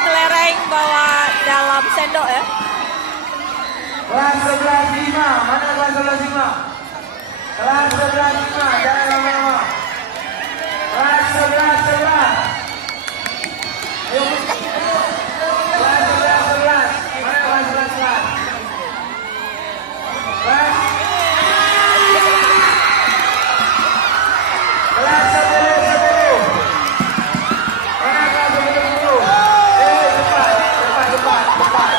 kelereng bawa dalam sendok ya. Kelas 11.5, mana kelas 11.5? Kelas 11.5, jangan lama-lama. Kelas 11. Ayo, kelas 11. Mana kelas 11? Kelas 10. Mana kelas 10? Cepat.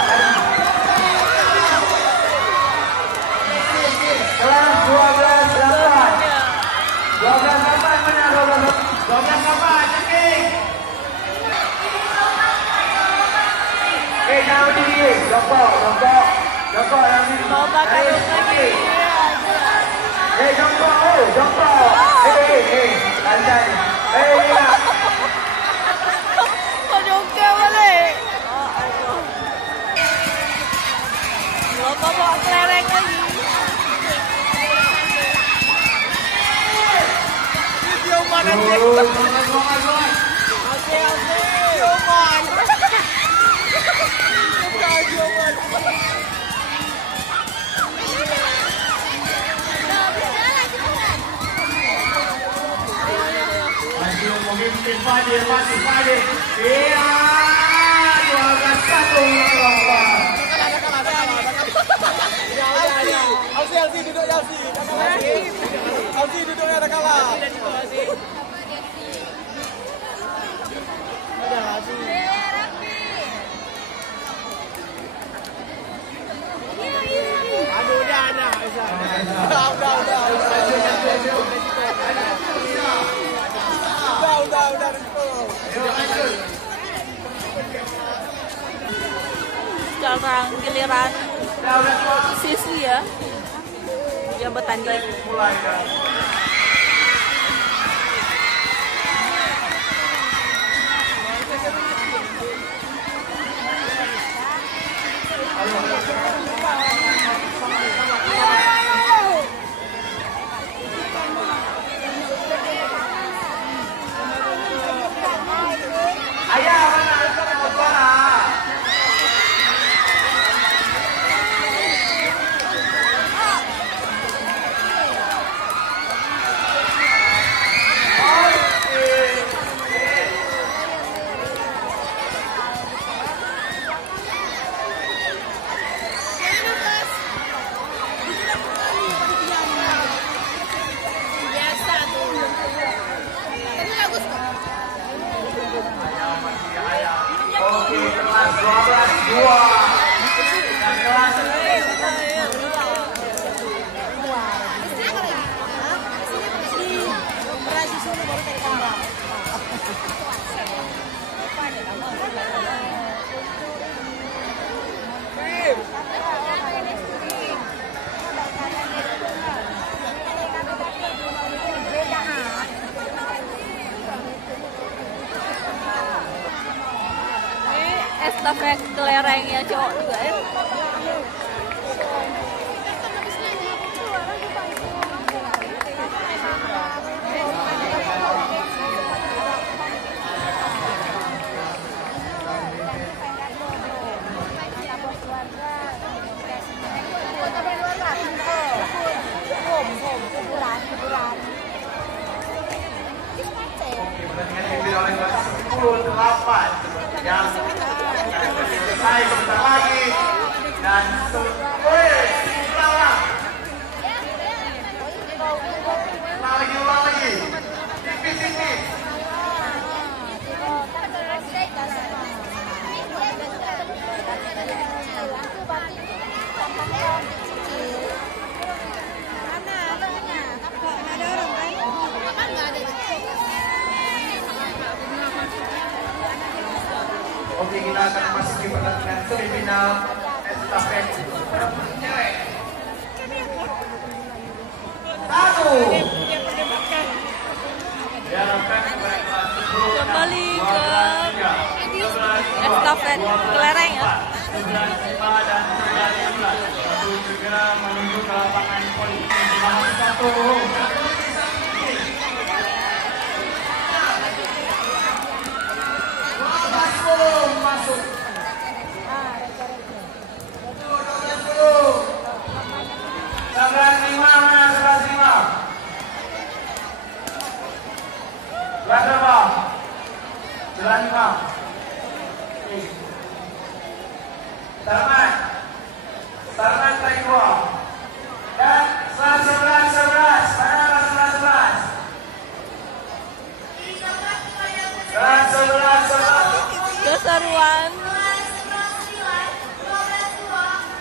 Kelas 12.8. 12.8 mana 12.8 cekik. Jangan berdiri. Jongkok yang ini. Lomba karung lagi. Jongkok. Lantai. Lihat. Kau jongkel balik. Lomba bawa kelereng lagi. Video mana sih? Mungkin Fadil masih Fadil. Iya, 12-1 lawan. Alsi duduk Alsi. Alsi duduknya ada kalah. Aduh dia anak. Udah. Sekarang giliran siswi ya yang bertanding. Ayah mana suara? Oke, kelas 12-2 dan kelas Ini estafet kelereng yang cowok juga ya. oleh kelas 10-8 yang selesai sebentar lagi dan ulang lagi tipis. Oke, kita akan memasuki pertandingan semifinal estafet cewek. 1. Kembali ke estafet kelereng ya. 11-5 dan 11-11. Segera menuju ke lapangan politik di nomor 1. Masuk Kelas berapa? Kelas 5. Tarman strike 2. Dan kelas 11. Mana kelas 11? Kelas 11. Keseruan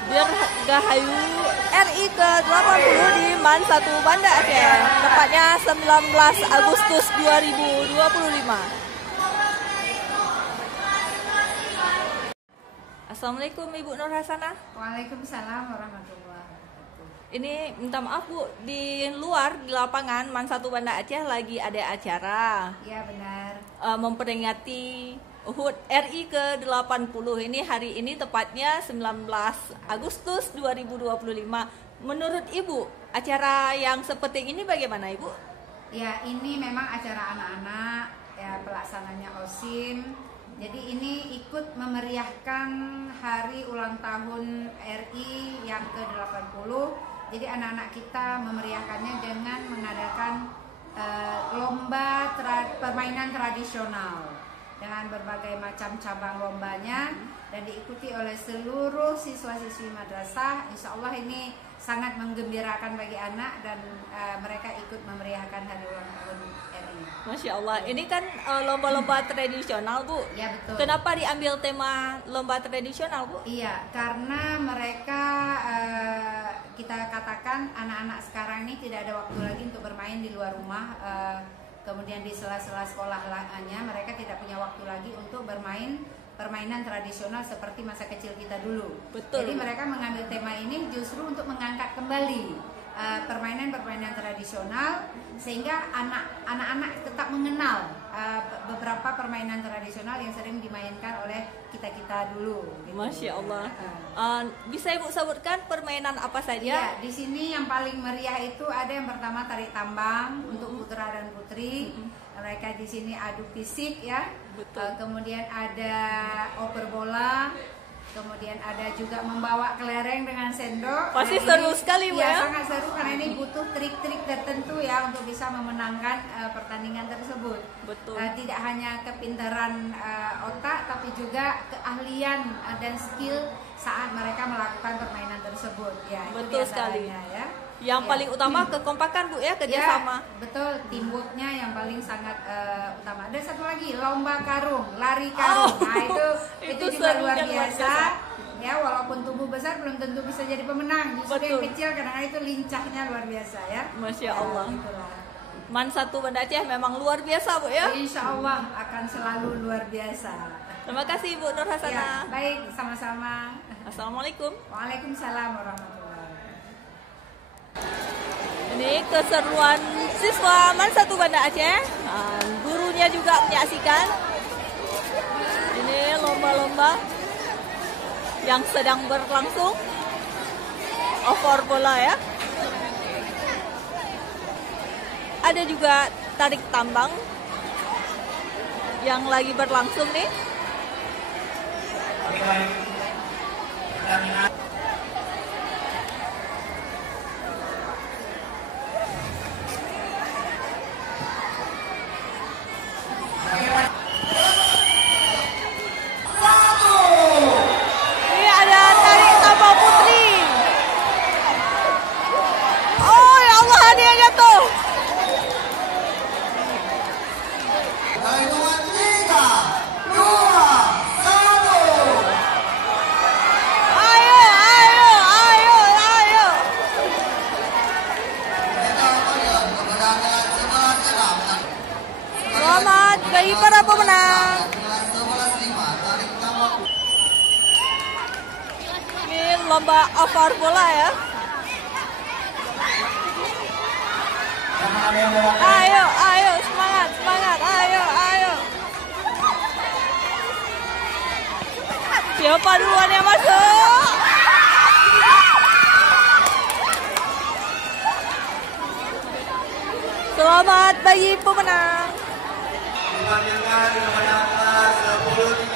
Dirgahayu RI ke-80 di MAN 1 Banda Aceh, tepatnya 19 Agustus 2025. Assalamualaikum Ibu Nur Hasanah. Waalaikumsalam warahmatullahi wabarakatuh. Ini minta maaf Bu, di luar di lapangan MAN 1 Banda Aceh lagi ada acara Iya benar. memperingati HUT RI ke-80. Ini hari ini tepatnya 19 Agustus 2025. Menurut Ibu, acara yang seperti ini bagaimana Ibu? Ya ini memang acara anak-anak ya, pelaksananya OSIM. Jadi ini ikut memeriahkan hari ulang tahun RI yang ke-80. Jadi anak-anak kita memeriahkannya dengan mengadakan lomba permainan tradisional dengan berbagai macam cabang lombanya dan diikuti oleh seluruh siswa-siswi madrasah. Insya Allah ini sangat menggembirakan bagi anak dan mereka ikut memeriahkan hari ulang tahun RI. Masya Allah, ini kan lomba-lomba tradisional Bu. Ya betul. Kenapa diambil tema lomba tradisional Bu? Iya, karena mereka kita katakan anak-anak sekarang ini tidak ada waktu lagi untuk bermain di luar rumah. Kemudian di sela-sela sekolahnya mereka tidak punya waktu lagi untuk bermain permainan tradisional seperti masa kecil kita dulu. Betul. Jadi mereka mengambil tema ini justru untuk mengangkat kembali permainan-permainan tradisional sehingga anak-anak tetap mengenal beberapa permainan tradisional yang sering dimainkan oleh kita-kita dulu. Gitu. Masya Allah. Bisa Ibu sebutkan permainan apa saja? Iya, di sini yang paling meriah itu ada yang pertama tarik tambang untuk putra dan putri. Mereka di sini adu fisik ya. Betul. Kemudian ada oper bola. Kemudian ada juga membawa kelereng dengan sendok. Pasti Nah, seru sekali Bu ya. Sangat seru karena ini butuh trik-trik tertentu ya untuk bisa memenangkan pertandingan tersebut. Betul. Tidak hanya kepintaran otak tapi juga keahlian dan skill saat mereka melakukan permainan tersebut. Ya, Betul itu sekali. diantaranya, ya. Yang Ya. paling utama kekompakan Bu ya, kerjasama. Ya, betul, teamworknya yang paling sangat utama. Ada satu lagi, lomba karung, lari karung. Nah, itu juga luar biasa. Ya, walaupun tubuh besar belum tentu bisa jadi pemenang. Justru yang Betul. kecil kadang-kadang itu lincahnya luar biasa ya. Masya Allah. Itulah. MAN 1 Banda Aceh memang luar biasa Bu ya. Insya Allah akan selalu luar biasa. Terima kasih Bu Nur Ya, Hasanah. baik, sama-sama. Assalamualaikum. Waalaikumsalam warahmatullahi wabarakatuh. Ini keseruan siswa MAN 1 Banda Aceh. Gurunya juga menyaksikan. Ini lomba-lomba yang sedang berlangsung. Over bola ya. Ada juga tarik tambang yang lagi berlangsung nih. Ini ada tarik tambang putri. Oh ya Allah, dia jatuh. Hitungan 3, 2, 1. Ayo, ayo, ayo, ayo. Selamat bagi para pemenang. Ini lomba over bola ya. Ayo, ayo, semangat, semangat, ayo, ayo. Siapa duluan yang masuk? Selamat bagi pemenang. Dipanggilkan kepada kelas 10.